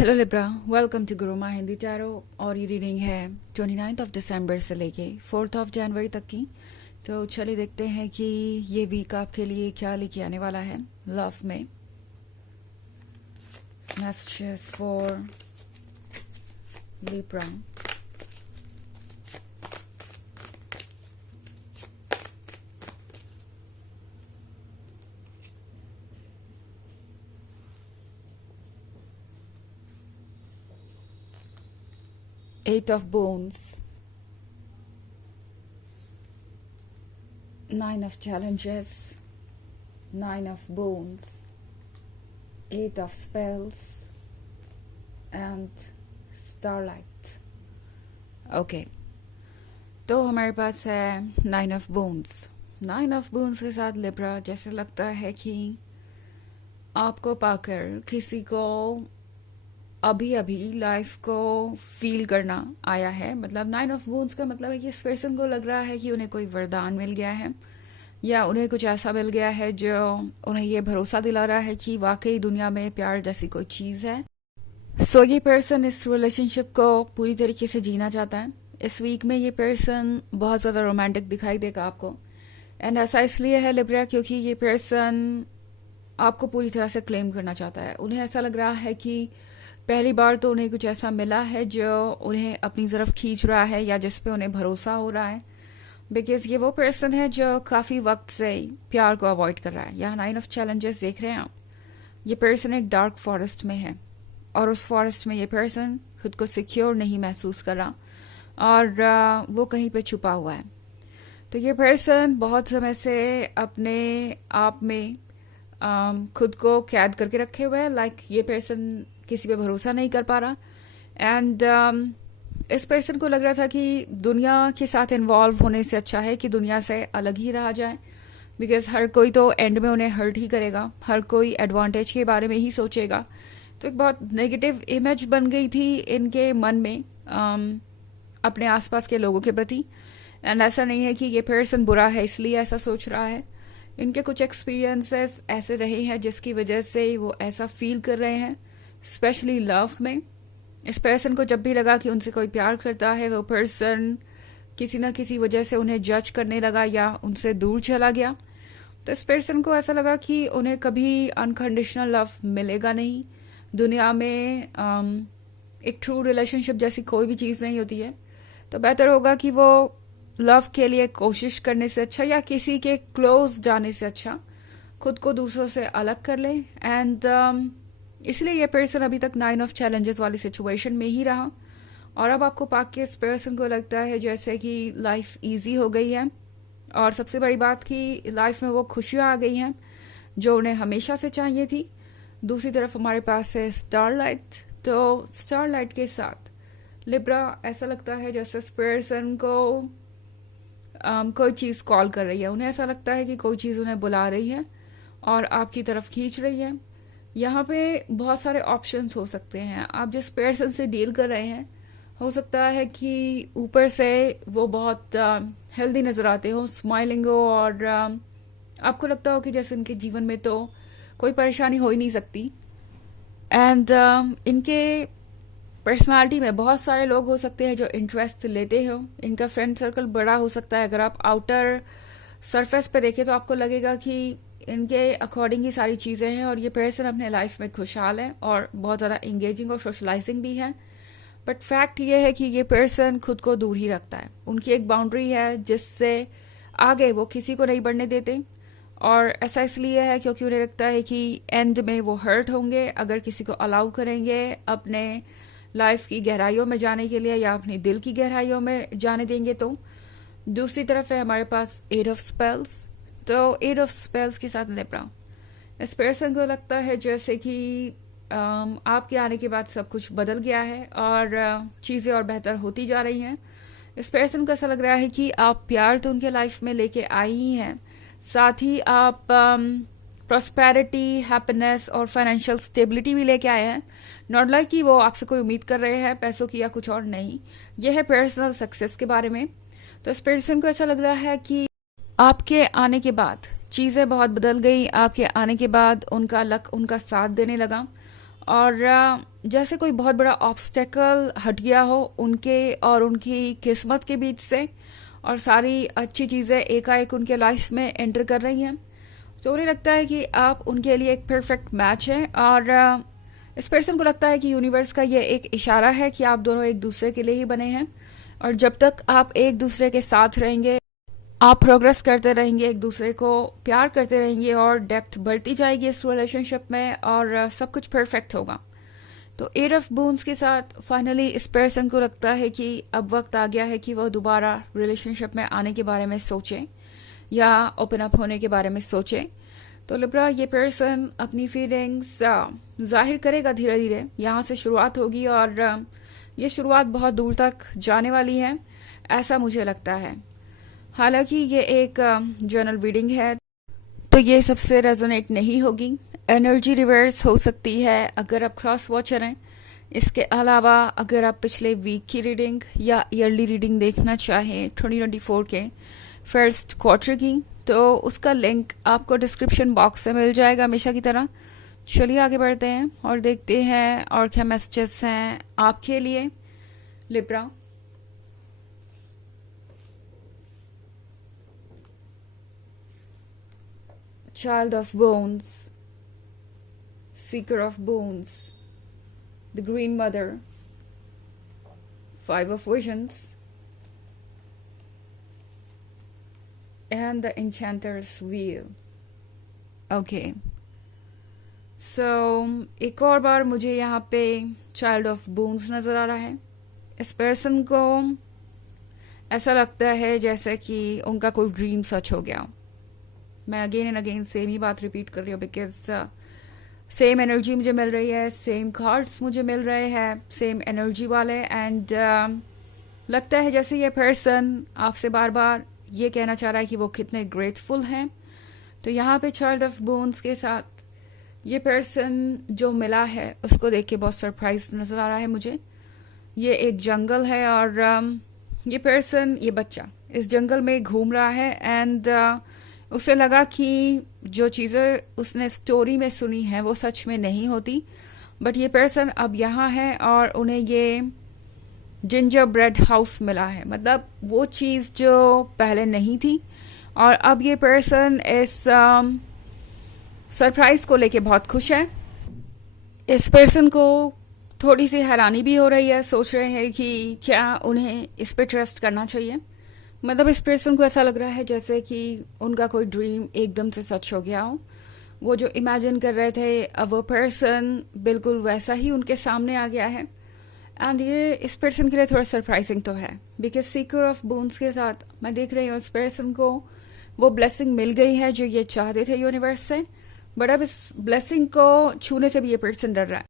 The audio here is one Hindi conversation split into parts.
Hello Libra, welcome to Guruma Hindi tarot. और ये रीडिंग है 29 ऑफ दिसंबर से लेके 4 ऑफ जनवरी तक की। तो चलिए देखते हैं कि ये वीक आपके लिए क्या लेके आने वाला है लव में। Messages for Libra. Eight of Wands, Nine of Challenges, Nine of Wands, Eight of Spells and Starlight. Okay, तो हमारे पास है nine of bones. Nine of bones के साथ लिब्रा जैसे लगता है कि आपको पाकर किसी को अभी अभी लाइफ को फील करना आया है। मतलब नाइन ऑफ वूंड्स का मतलब है कि इस पर्सन को लग रहा है कि उन्हें कोई वरदान मिल गया है या उन्हें कुछ ऐसा मिल गया है जो उन्हें ये भरोसा दिला रहा है कि वाकई दुनिया में प्यार जैसी कोई चीज़ है। सो ये पर्सन इस रिलेशनशिप को पूरी तरीके से जीना चाहता है। इस वीक में ये पर्सन बहुत ज़्यादा रोमांटिक दिखाई देगा आपको। एंड ऐसा इसलिए है लिब्रा क्योंकि ये पर्सन आपको पूरी तरह से क्लेम करना चाहता है। उन्हें ऐसा लग रहा है कि पहली बार तो उन्हें कुछ ऐसा मिला है जो उन्हें अपनी तरफ खींच रहा है या जिस पे उन्हें भरोसा हो रहा है। बिकॉज ये वो पर्सन है जो काफ़ी वक्त से प्यार को अवॉइड कर रहा है। यहाँ नाइन ऑफ चैलेंजेस देख रहे हैं आप। ये पर्सन एक डार्क फॉरेस्ट में है और उस फॉरेस्ट में ये पर्सन खुद को सिक्योर नहीं महसूस कर रहा और वो कहीं पे छुपा हुआ है। तो ये पर्सन बहुत समय से अपने आप में खुद को कैद करके रखे हुए है। लाइक ये पर्सन किसी पे भरोसा नहीं कर पा रहा। एंड इस पर्सन को लग रहा था कि दुनिया के साथ इन्वॉल्व होने से अच्छा है कि दुनिया से अलग ही रहा जाए। बिकॉज हर कोई तो एंड में उन्हें हर्ट ही करेगा, हर कोई एडवांटेज के बारे में ही सोचेगा। तो एक बहुत नेगेटिव इमेज बन गई थी इनके मन में अपने आसपास के लोगों के प्रति। एंड ऐसा नहीं है कि ये पर्सन बुरा है इसलिए ऐसा सोच रहा है। इनके कुछ एक्सपीरियंसेस ऐसे रहे हैं जिसकी वजह से वो ऐसा फील कर रहे हैं, स्पेशली लव में। इस पर्सन को जब भी लगा कि उनसे कोई प्यार करता है वो पर्सन किसी ना किसी वजह से उन्हें जज करने लगा या उनसे दूर चला गया। तो इस पर्सन को ऐसा लगा कि उन्हें कभी अनकंडीशनल लव मिलेगा नहीं। दुनिया में एक ट्रू रिलेशनशिप जैसी कोई भी चीज़ नहीं होती है। तो बेहतर होगा कि वो लव के लिए कोशिश करने से अच्छा या किसी के क्लोज जाने से अच्छा खुद को दूसरों से अलग कर ले। एंड इसलिए ये पर्सन अभी तक नाइन ऑफ चैलेंजेस वाली सिचुएशन में ही रहा और अब आपको पाक के इस पर्सन को लगता है जैसे कि लाइफ इजी हो गई है। और सबसे बड़ी बात कि लाइफ में वो खुशियाँ आ गई हैं जो उन्हें हमेशा से चाहिए थी। दूसरी तरफ हमारे पास है स्टारलाइट। तो स्टारलाइट के साथ लिब्रा ऐसा लगता है जैसे इस पर्सन को कोई चीज़ कॉल कर रही है। उन्हें ऐसा लगता है कि कोई चीज़ उन्हें बुला रही है और आपकी तरफ खींच रही है। यहाँ पे बहुत सारे ऑप्शंस हो सकते हैं। आप जिस पर्सन से डील कर रहे हैं हो सकता है कि ऊपर से वो बहुत हेल्दी नज़र आते हो, स्माइलिंग हो और आपको लगता हो कि जैसे इनके जीवन में तो कोई परेशानी हो ही नहीं सकती। एंड इनके पर्सनालिटी में बहुत सारे लोग हो सकते हैं जो इंटरेस्ट लेते हो। इनका फ्रेंड सर्कल बड़ा हो सकता है। अगर आप आउटर सरफेस पे देखें तो आपको लगेगा कि इनके अकॉर्डिंग ही सारी चीज़ें हैं और ये पर्सन अपने लाइफ में खुशहाल है और बहुत ज़्यादा इंगेजिंग और सोशलाइजिंग भी है। बट फैक्ट ये है कि ये पर्सन खुद को दूर ही रखता है। उनकी एक बाउंड्री है जिससे आगे वो किसी को नहीं बढ़ने देते। और ऐसा इसलिए है क्योंकि उन्हें लगता है कि एंड में वो हर्ट होंगे अगर किसी को अलाउ करेंगे अपने लाइफ की गहराइयों में जाने के लिए या अपनी दिल की गहराइयों में जाने देंगे। तो दूसरी तरफ है हमारे पास एट ऑफ स्पेल्स। तो एट ऑफ स्पेल्स के साथ लिब्रा इस पर्सन को लगता है जैसे कि आपके आने के बाद सब कुछ बदल गया है और चीज़ें और बेहतर होती जा रही हैं। इस पर्सन को ऐसा लग रहा है कि आप प्यार तो उनके लाइफ में लेके आई ही हैं, साथ ही आप प्रॉस्पेरिटी, हैप्पीनेस और फाइनेंशियल स्टेबिलिटी भी लेके आए हैं। नॉट लाइक कि वो आपसे कोई उम्मीद कर रहे हैं पैसों की या कुछ और, नहीं। यह है पर्सनल सक्सेस के बारे में। तो इस पर्सन को ऐसा लग रहा है कि आपके आने के बाद चीज़ें बहुत बदल गई। आपके आने के बाद उनका लक उनका साथ देने लगा और जैसे कोई बहुत बड़ा ऑब्स्टेकल हट गया हो उनके और उनकी किस्मत के बीच से, और सारी अच्छी चीज़ें एकाएक उनके लाइफ में एंटर कर रही हैं। तो उन्हें लगता है कि आप उनके लिए एक परफेक्ट मैच है, और इस पर्सन को लगता है कि यूनिवर्स का ये एक इशारा है कि आप दोनों एक दूसरे के लिए ही बने हैं, और जब तक आप एक दूसरे के साथ रहेंगे, आप प्रोग्रेस करते रहेंगे, एक दूसरे को प्यार करते रहेंगे, और डेप्थ बढ़ती जाएगी इस रिलेशनशिप में, और सब कुछ परफेक्ट होगा। तो एट ऑफ बून्स के साथ फाइनली इस पर्सन को लगता है कि अब वक्त आ गया है कि वो दोबारा रिलेशनशिप में आने के बारे में सोचे या ओपन अप होने के बारे में सोचे। तो लिब्रा, ये पर्सन अपनी फीलिंग्स जाहिर करेगा धीरे धीरे, यहाँ से शुरुआत होगी, और ये शुरुआत बहुत दूर तक जाने वाली है, ऐसा मुझे लगता है। हालांकि ये एक जर्नल रीडिंग है, तो ये सबसे रेजोनेट नहीं होगी। एनर्जी रिवर्स हो सकती है अगर आप क्रॉस वॉचर हैं। इसके अलावा अगर आप पिछले वीक की रीडिंग या ईयरली रीडिंग देखना चाहें 2024 के फर्स्ट क्वार्टर की, तो उसका लिंक आपको डिस्क्रिप्शन बॉक्स में मिल जाएगा हमेशा की तरह। चलिए आगे बढ़ते हैं और देखते हैं और क्या मैसेजेस हैं आपके लिए Libra. Child of Bones, Seeker of Bones, the Green Mother, Five of Visions, and the Enchanter's Wheel. Okay. So, एक और बार मुझे यहाँ पे Child of Bones नज़र आ रहा है। इस पर्सन को ऐसा लगता है जैसे कि उनका कोई ड्रीम सच हो गया। मैं अगेन एंड अगेन सेम ही बात रिपीट कर रही हूँ, बिकॉज सेम एनर्जी मुझे मिल रही है, सेम कार्ड्स मुझे मिल रहे हैं, सेम एनर्जी वाले, एंड लगता है जैसे ये पर्सन आपसे बार बार ये कहना चाह रहा है कि वो कितने ग्रेटफुल हैं। तो यहाँ पे चाइल्ड ऑफ बोन्स के साथ ये पर्सन जो मिला है उसको देख के बहुत सरप्राइज नजर आ रहा है मुझे। ये एक जंगल है, और ये पर्सन, ये बच्चा इस जंगल में घूम रहा है, एंड उसे लगा कि जो चीज़ें उसने स्टोरी में सुनी है वो सच में नहीं होती, बट ये पर्सन अब यहाँ है और उन्हें ये जिंजर ब्रेड हाउस मिला है, मतलब वो चीज़ जो पहले नहीं थी। और अब ये पर्सन इस सरप्राइज को लेके बहुत खुश है। इस पर्सन को थोड़ी सी हैरानी भी हो रही है, सोच रहे हैं कि क्या उन्हें इस पर ट्रस्ट करना चाहिए। मतलब इस पर्सन को ऐसा लग रहा है जैसे कि उनका कोई ड्रीम एकदम से सच हो गया हो। वो जो इमेजिन कर रहे थे अब वो पर्सन बिल्कुल वैसा ही उनके सामने आ गया है, एंड ये इस पर्सन के लिए थोड़ा सरप्राइजिंग तो है, बिकॉज सीकर ऑफ बोन्स के साथ मैं देख रही हूँ इस पर्सन को वो ब्लेसिंग मिल गई है जो ये चाहते थे यूनिवर्स से, बट अब इस ब्लेसिंग को छूने से भी ये पर्सन डर रहा है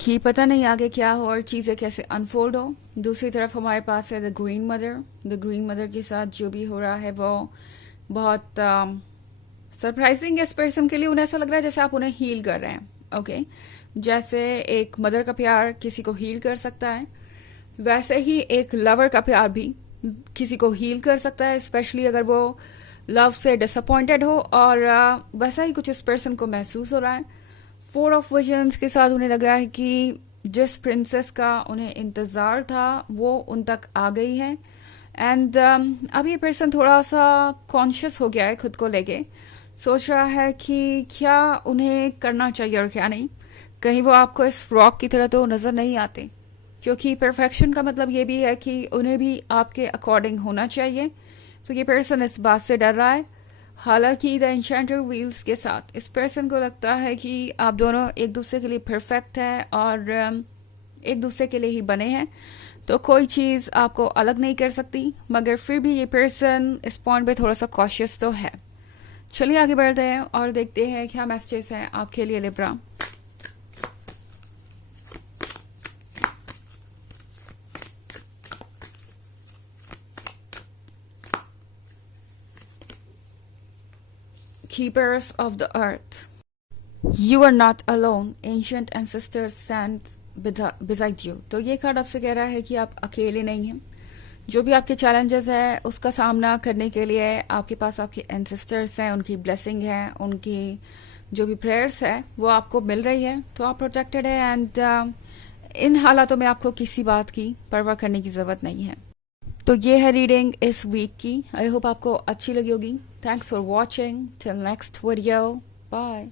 कि पता नहीं आगे क्या हो और चीज़ें कैसे अनफोल्ड हो। दूसरी तरफ हमारे पास है the green mother. The green mother के साथ जो भी हो रहा है वो बहुत सरप्राइजिंग है इस पर्सन के लिए। उन्हें ऐसा लग रहा है जैसे आप उन्हें हील कर रहे हैं। ओके, जैसे एक मदर का प्यार किसी को हील कर सकता है, वैसे ही एक लवर का प्यार भी किसी को हील कर सकता है, स्पेशली अगर वो लव से डिसअपॉइंटेड हो, और वैसा ही कुछ इस पर्सन को महसूस हो रहा है। फोर ऑफ विजन्स के साथ उन्हें लग रहा है कि जिस प्रिंसेस का उन्हें इंतजार था वो उन तक आ गई है, एंड अब ये पर्सन थोड़ा सा कॉन्शियस हो गया है खुद को लेके, सोच रहा है कि क्या उन्हें करना चाहिए और क्या नहीं। कहीं वो आपको इस फ्रॉक की तरह तो नजर नहीं आते, क्योंकि परफेक्शन का मतलब ये भी है कि उन्हें भी आपके अकॉर्डिंग होना चाहिए। तो ये पर्सन इस बात से डर रहा है। हालांकि द एन्चेंटर व्हील्स के साथ इस पर्सन को लगता है कि आप दोनों एक दूसरे के लिए परफेक्ट है और एक दूसरे के लिए ही बने हैं, तो कोई चीज़ आपको अलग नहीं कर सकती, मगर फिर भी ये पर्सन इस पॉइंट पे थोड़ा सा कॉशियस तो है। चलिए आगे बढ़ते हैं और देखते हैं क्या मैसेजेस हैं आपके लिए Libra. Keepers of the earth, you are not alone, ancient ancestors stand beside you। तो ये कार्ड आपसे कह रहा है कि आप अकेले नहीं हैं। जो भी आपके चैलेंजेस है उसका सामना करने के लिए आपके पास आपके एंसेस्टर्स हैं, उनकी ब्लेसिंग है, उनकी जो भी प्रेयर्स है वो आपको मिल रही है, तो आप प्रोटेक्टेड है। एंड इन हालातों में आपको किसी बात की परवाह करने की ज़रूरत नहीं है। तो ये है रीडिंग इस वीक की। आई होप आपको अच्छी लगी होगी। Thanks for watching. Till next video, bye.